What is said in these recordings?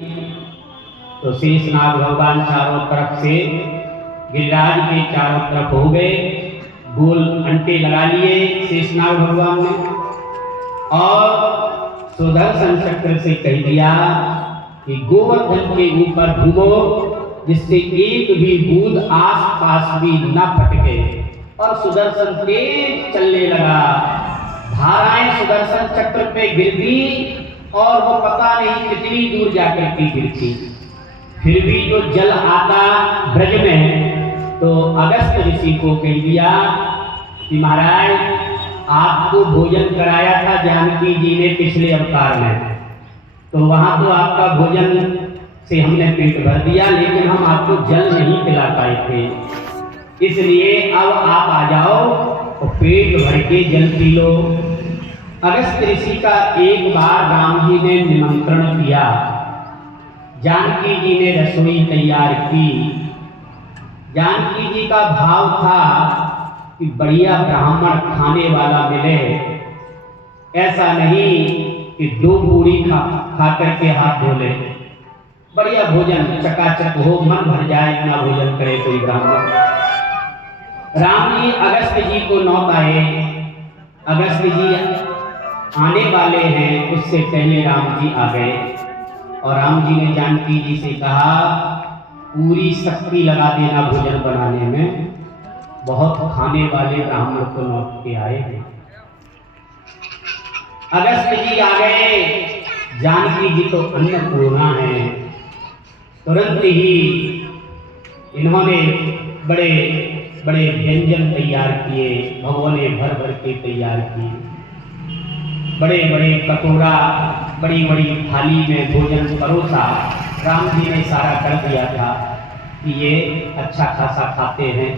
तो शेषनाग भगवान चारों तरफ से गिरिराज के चारों तरफ हो गए, गोल अंटे लगा लिए शेषनाग भगवान ने और सुदर्शन चक्र से कह दिया कि गोवर्धन के ऊपर घूमो जिससे एक भी बूंद आस पास भी न फटके। और सुदर्शन तेज चलने लगा, धाराएं सुदर्शन चक्र पे गिरती और वो पता नहीं कितनी दूर जाकर के गिरती। फिर भी जो जल आता ब्रज में तो अगस्त ऋषि को कह दिया कि महाराज आपको भोजन कराया था जानकी जी ने पिछले अवतार में, तो वहां तो आपका भोजन से हमने पेट भर दिया, लेकिन हम आपको जल नहीं पिला पाए थे, इसलिए अब आप आ जाओ और पेट भर के जल पी लो। अगस्त ऋषि का एक बार राम जी ने निमंत्रण किया, जानकी जी ने रसोई तैयार की। जानकी जी का भाव था कि बढ़िया ब्राह्मण खाने वाला मिले, ऐसा नहीं कि दो पूरी खा करके हाथ धो ले, बढ़िया भोजन चकाचक हो, मन भर जाए, इतना भोजन करे कोई ब्राह्मण। राम जी अगस्त जी को नौत आए, अगस्त जी आने वाले हैं, उससे पहले राम जी आ गए और राम जी ने जानकी जी से कहा पूरी शक्ति लगा देना भोजन बनाने में, बहुत खाने वाले ब्राह्मण को नौत के आए हैं। अगस्त जी आ गए, जानकी जी तो अन्नपूर्णा है, तुरंत ही इन्होंने बड़े बड़े व्यंजन तैयार किए, भगवाने भर भर के तैयार किए, बड़े बड़े कटोरा बड़ी बड़ी थाली में भोजन परोसा। राम जी ने सारा कर दिया था कि ये अच्छा खासा खाते हैं,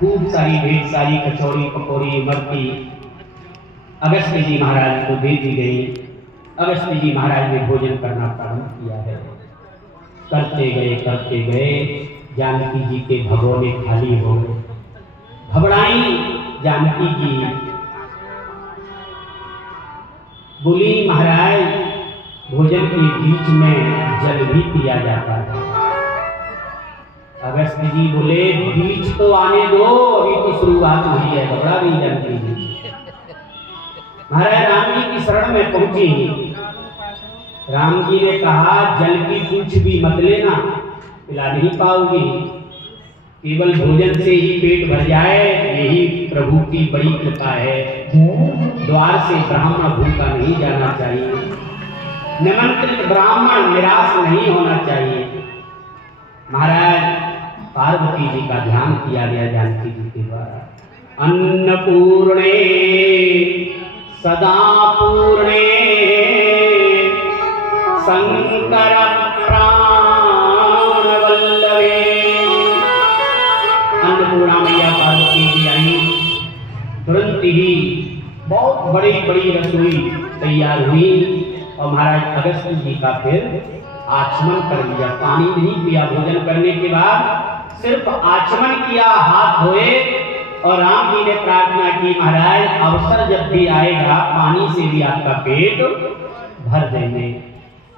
खूब सारी ढेर सारी कचौड़ी पकौड़ी इमरती अगस्त जी महाराज को दे दी गई। अगस्त जी महाराज ने भोजन करना प्रारंभ किया है, करते गए जानकी जी के भगोने खाली हो गए। घबराई जानकी जी, बोली महाराज भोजन के बीच में जल भी पिया जाता है। अगस्त जी बोले बीच तो आने दो, अभी तो शुरुआत हुई है, घबरा गई जानकी जी। महाराज राम जी की शरण में पहुंची, राम जी ने कहा जल की कुछ भी मत लेना, पिला नहीं पाओगी, केवल भोजन से ही पेट भर जाए, यही प्रभु की बड़ी कृपा है। द्वार से ब्राह्मण भूखा नहीं जाना चाहिए, निमंत्रित ब्राह्मण निराश नहीं होना चाहिए। महाराज पार्वती जी का ध्यान किया गया जानकी जी के द्वारा। अन्नपूर्णे सदा पूर्णे शंकर प्राण वल्लभे। अन्नपूर्णा मैया पार्वती जी आई, तुरंत ही बहुत बड़ी बड़ी रसोई तैयार हुई और महाराज अगस्त जी का फिर आचमन कर लिया, पानी नहीं पिया। भोजन करने के बाद सिर्फ आचमन किया, हाथ धोए और राम जी ने प्रार्थना की महाराज अवसर जब भी आएगा पानी से भी आपका पेट भर देंगे।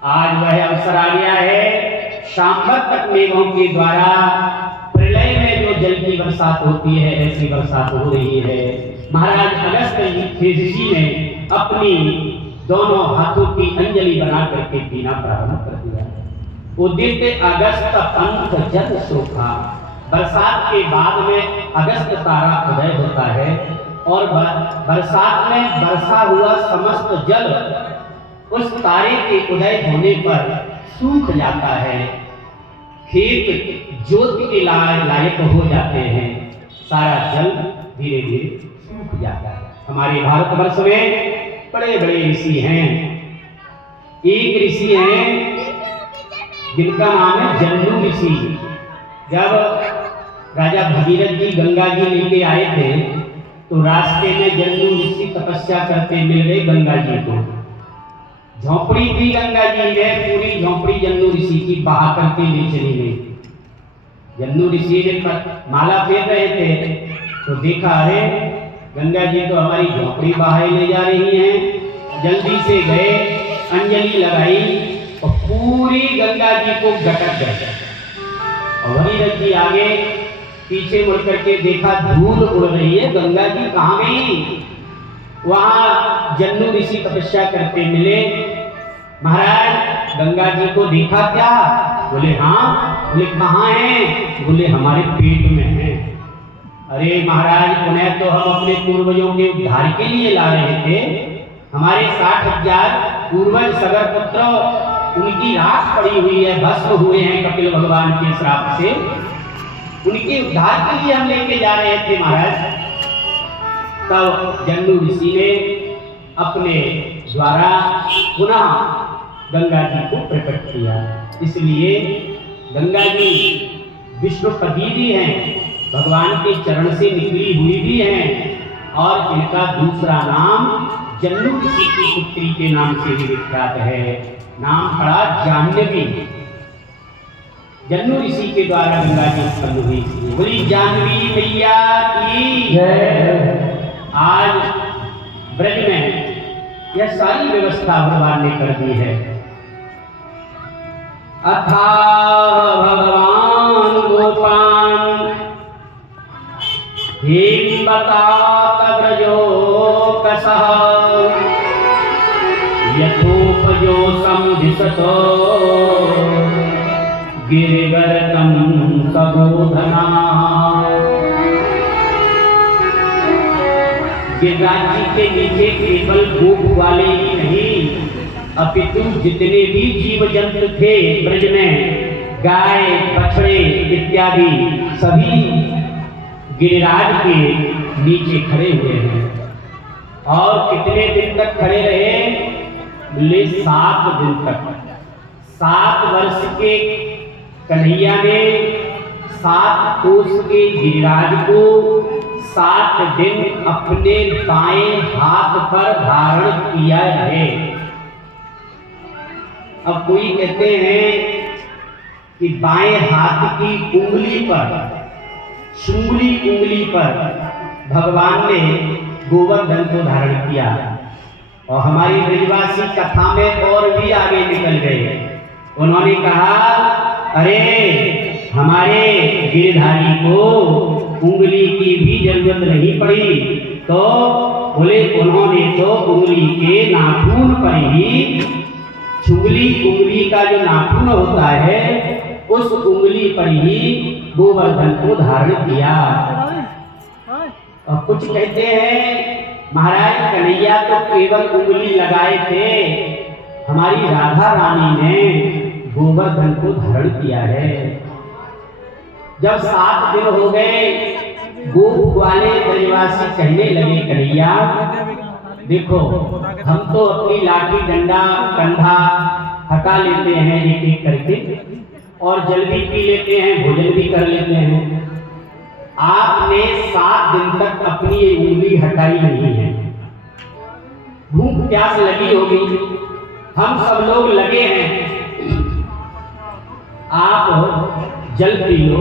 आज वह अवसर आ गया है, शांभर तक मेघों के द्वारा प्रलय में जो जल की बरसात होती है ऐसी बरसात हो रही है। महाराज अगस्त ऋषि ने अपनी दोनों हाथों की अंजलि बना करके पीना प्रारंभ कर दिया। उदित अगस्त पंथ जल सोखा, बरसात के बाद में अगस्त तारा उदय होता है और बरसात में बरसा हुआ समस्त जल उस तारे के उदय होने पर सूख जाता है, खेत ज्योति के लायक हो जाते हैं, सारा जल धीरे धीरे सूख जाता है। हमारे भारतवर्ष में बड़े बड़े ऋषि हैं, एक ऋषि हैं जिनका नाम है जन्नू ऋषि। जब राजा भगीरथ जी गंगा जी लेके आए थे तो रास्ते में जन्नू ऋषि तपस्या करते मिल गए गंगा जी को। झोंपड़ी थी गंगा जी ने, पूरी झोंपड़ी जन्नू ऋषि की बहा करके ले चली गई। जन्नू ऋषि ने माला फेर रहे थे तो देखा अरे गंगा जी तो हमारी झोंपड़ी बहाए ले जा रही हैं। जल्दी से गए, अंजलि लगाई और पूरी गंगा जी को गटक गए। और भगीरथ जी आगे पीछे मुड़ करके देखा, धूल उड़ रही है, गंगा जी कहाँ गई? वहां जन्नू ऋषि तपस्या करते मिले। महाराज गंगा जी को देखा क्या? बोले हाँ। बोले कहाँ है? बोले हमारे पेट में है। अरे महाराज, उन्हें तो हम अपने पूर्वजों के उद्धार के लिए ला रहे थे। हमारे 60,000 पूर्वज सगर पुत्र, उनकी राख पड़ी हुई है, भस्म हुए हैं कपिल भगवान के श्राप से, उनके उद्धार के लिए हम लेके जा रहे थे महाराज। तब जन्नू ऋषि ने अपने द्वारा पुनः गंगा जी को प्रकट किया। इसलिए गंगा जी विष्णुपति भी हैं, भगवान के चरण से निकली हुई भी हैं, और इनका दूसरा नाम जन्नू ऋषि की पुत्री के नाम से भी विख्यात है। नाम पड़ा जाह्नवी। जन्नू ऋषि के द्वारा गंगा जी उत्पन्न हुई थी। बोली जाह्नवी मैया की जय। आज ब्रज में यह सारी व्यवस्था भगवान ने कर दी है। अथा भगवान गोपान हेमवतात ब्रजो कसः यथोपजो संधिसतो गिरिगर्तं सबोधना। गिरिराज जी के नीचे केवल भूख वाले ही नहीं, अपितु जितने भी जीव जंतु थे ब्रज में, गाय बछड़े इत्यादि सभी गिरिराज के नीचे खड़े हुए हैं। और कितने दिन तक खड़े रहे? बोले 7 दिन तक। 7 वर्ष के कन्हैया ने 7 कोस के गिरिराज को 7 दिन अपने बाएं हाथ पर धारण किया है। अब कोई कहते हैं कि बाएं हाथ की उंगली पर, शुंगली उंगली पर भगवान ने गोवर्धन को धारण किया। और हमारी ब्रजवासी कथा में और भी आगे निकल गए। उन्होंने कहा, अरे हमारे गिरधारी को उंगली की भी जरूरत नहीं पड़ी। तो बोले उन्होंने तो उंगली के नाखून पर ही, चुंगली उंगली का जो नाखून होता है, उस उंगली पर ही गोवर्धन को धारण किया। और कुछ कहते हैं महाराज कन्हैया तो केवल उंगली लगाए थे, हमारी राधा रानी ने गोवर्धन को धारण किया है। जब 7 दिन हो गए, गोप वाले ब्रजवासी कहने लगे, कन्हैया देखो, हम तो अपनी लाठी डंडा कंधा हटा लेते हैं एक एक करके, और जल भी पी लेते हैं, भोजन भी कर लेते हैं। आपने 7 दिन तक अपनी ये उंगली हटाई नहीं है। भूख प्यास लगी होगी, हम सब लोग लगे हैं, आप जल पी लो,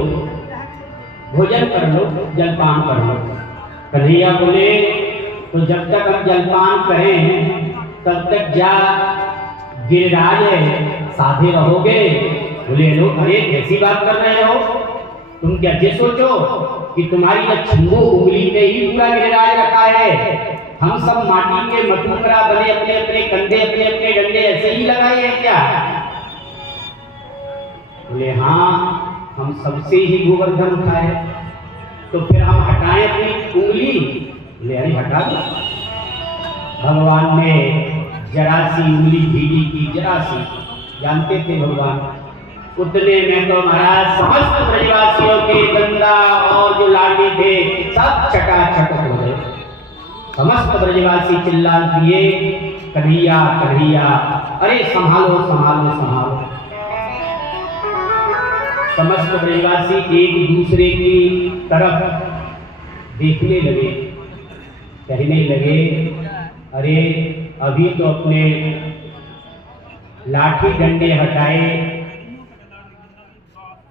भोजन कर लो, जलपान कर लो। कन्हैया बोले, तो जब तक हम जलपान करें तब तक क्या गिरिराज साधे रहोगे? बोले लो, अरे कैसी बात कर रहे हो तुम? क्या ये सोचो कि तुम्हारी छुंगो उंगली में ही पूरा गिरिराज रखा है? हम सब माटी के मटुकरा बने अपने अपने कंधे, अपने अपने डंडे ऐसे ही लगाए हैं क्या? बोले हाँ, हम सबसे ही गोवर्धन उठाए, तो फिर हम हटाएं अपनी उंगली? बोले अरे हटा दो। भगवान ने जरा सी उंगली ढीली की, जरा सी, जानते थे भगवान। उतने में तो महाराज समस्त ब्रजवासियों के गंगा और जो लाठी थे सब चकाचक हो गए। समस्त ब्रजवासी चिल्ला दिए, कन्हैया कन्हैया, अरे संभालो संभालो संभालो। समस्त ब्रजवासी एक दूसरे की तरफ देखने लगे, कहने लगे, अरे अभी तो अपने लाठी डंडे हटाए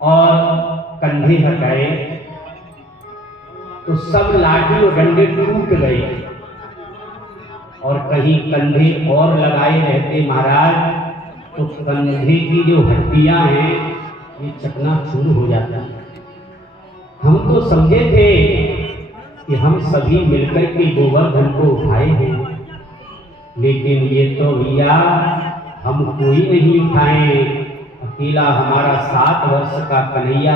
और कंधे हटाए, तो सब लाठी और डंडे टूट गए, और कहीं कंधे और लगाए रहते महाराज तो कंधे की जो हड्डियां हैं ये चकनाचूर हो जाता है। हम तो समझे थे कि हम सभी मिलकर के गोवर्धन को उठाए हैं, लेकिन ये तो भैया हम कोई नहीं उठाए, अकेला हमारा 7 वर्ष का कन्हैया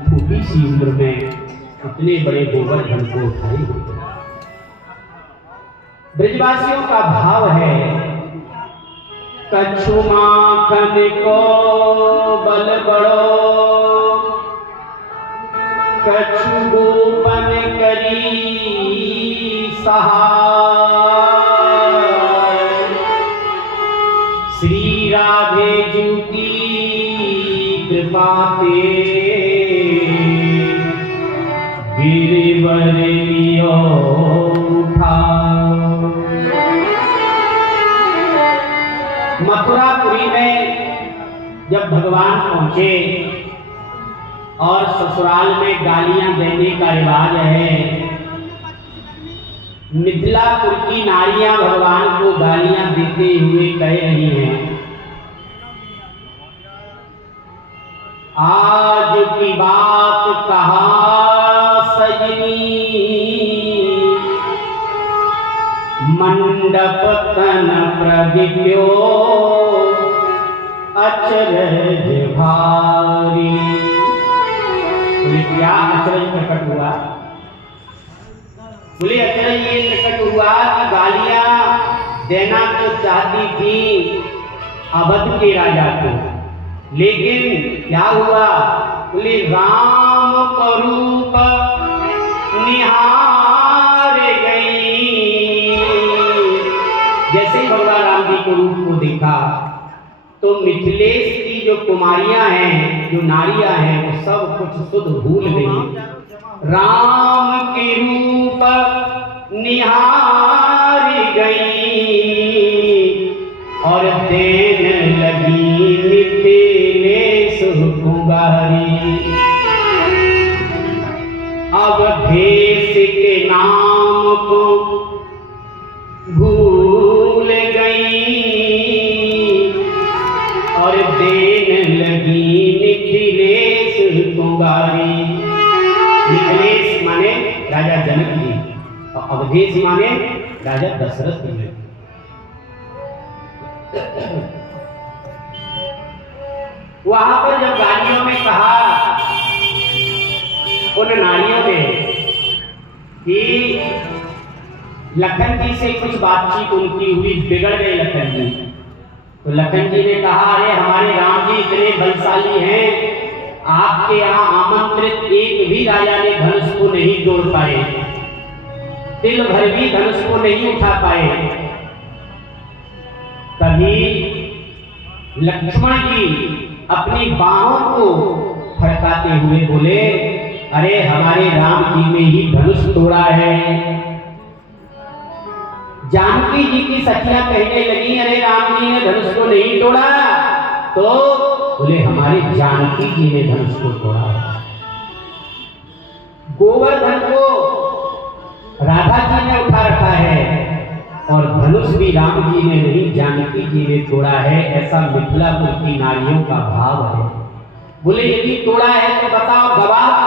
छोटी सी उम्र में इतने बड़े गोवर्धन को उठाए हैं। ब्रजवासियों का भाव है, कछु माखन को बल बड़ो, कछु गोपन करी सहाय, श्री राधे जी की कृपा ते गिरिवर लियो उठाओ। मथुरापुरी में जब भगवान पहुंचे और ससुराल में गालियां देने का रिवाज है, मिथिलापुर की नारियां भगवान को गालियां देते हुए कह रही हैं, आज की बात कहा सजनी, मंडप तन प्रगट्यो अचरज भारी। बोले क्या अचरज प्रकट हुआ? बोले अचरज ये प्रकट हुआ कि गालियां देना तो चाहती थी अवध के राजा को, लेकिन क्या हुआ? बोले राम का रूप निहार गई। जैसे भगवान राम जी के रूप को देखा तो मिथिलेश की जो कुमारियां हैं, जो नारियां हैं, वो सब कुछ शुद्ध भूल गई। राम के रूप निहार गई और देन लगी मिथिलेश कुंवारी। अब देश के नाम को भूल गई और देन लगी मिथिलेश कुंवारी। मिथिलेश माने राजा जनक जी और अवधेश माने राजा दशरथ जी। वहां पर जब गालियों में कहा उन नारियों ने कि लखन जी से कुछ बातचीत उनकी हुई, बिगड़ गए लखन जी। तो लखन जी ने कहा, अरे हमारे राम जी इतने बलशाली हैं, आपके यहाँ आमंत्रित एक भी राजा ने धनुष को नहीं तोड़ पाए, तिल भर भी धनुष को नहीं उठा पाए। तभी लक्ष्मण जी अपनी बाहों को फड़काते हुए बोले, अरे हमारे राम जी ने ही धनुष तोड़ा है। जानकी जी की सखियां कहने लगी, अरे राम जी ने धनुष को नहीं तोड़ा, तो बोले हमारी जानकी जी ने धनुष को तोड़ा है। गोवर्धन को राधा जी ने उठा रखा है और धनुष भी राम जी ने नहीं, जानकी जी ने तोड़ा है। ऐसा मिथिलापुर की नारियों का भाव है। बोले यदि तोड़ा है तो बताओ गवाह